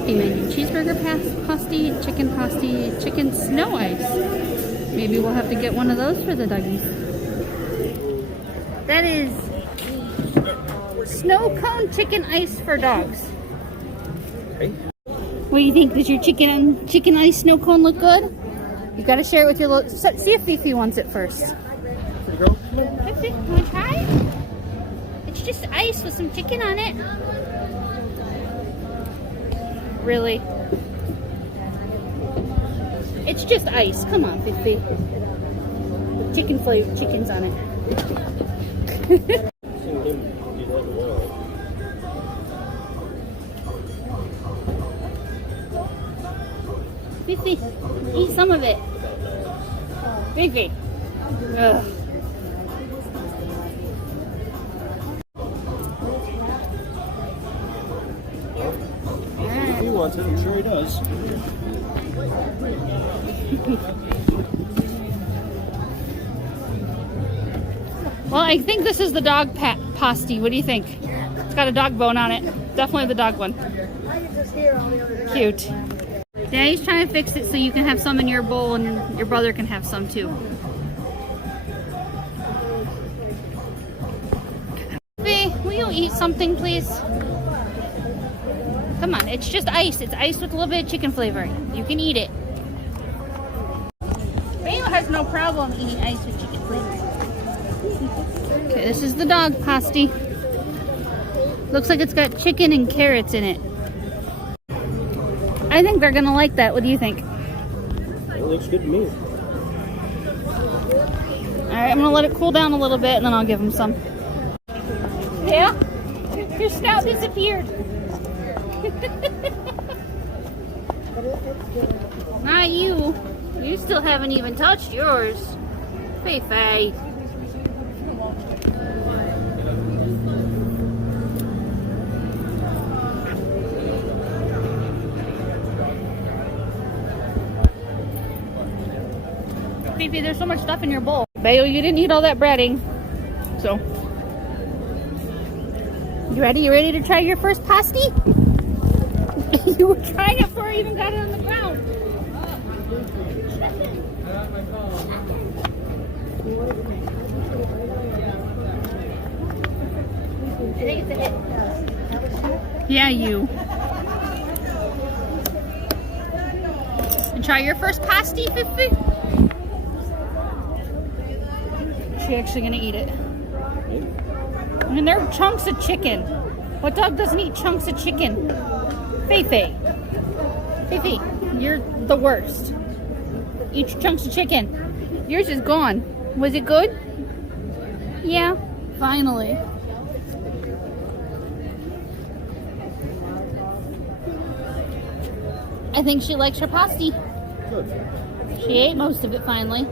puppy menu. Cheeseburger pasty, chicken snow ice. Maybe we'll have to get one of those for the doggies. That is snow cone chicken ice for dogs. Okay. What do you think? Does your chicken ice snow cone look good? You gotta share it with your little... See if Fifi wants it first. Here you go. Fifi, wanna try? It's just ice with some chicken on it. Really? It's just ice. Come on, Fifi. With chicken flavor, chickens on it. Fifi, eat some of it. Fifi. Ugh. He wants it, I'm sure he does. Well, I think this is the dog pasty. What do you think? It's got a dog bone on it. Definitely the dog one. Cute. Daddy's trying to fix it so you can have some in your bowl and your brother can have some too. Fifi, will you eat something, please? Come on, it's just ice. It's ice with a little bit of chicken flavoring. You can eat it. Bayo has no problem eating ice with chicken flavoring. Okay, this is the dog pasty. Looks like it's got chicken and carrots in it. I think they're gonna like that. What do you think? It looks good to me. Alright, I'm gonna let it cool down a little bit and then I'll give them some. Yeah? Your snout disappeared. Not you. You still haven't even touched yours. Fifi. Fifi, there's so much stuff in your bowl. Bayo, you didn't eat all that breading. So. You ready? You ready to try your first pasty? You were trying it before I even got it on the ground. I think it's a hit. Yeah, you. And try your first pasty, Fifi? She's actually gonna eat it. I mean, they're chunks of chicken. What dog doesn't eat chunks of chicken? Fifi. Fifi, you're the worst. Eat chunks of chicken. Yours is gone. Was it good? Yeah, finally. I think she likes her pasty. Good. She ate most of it finally.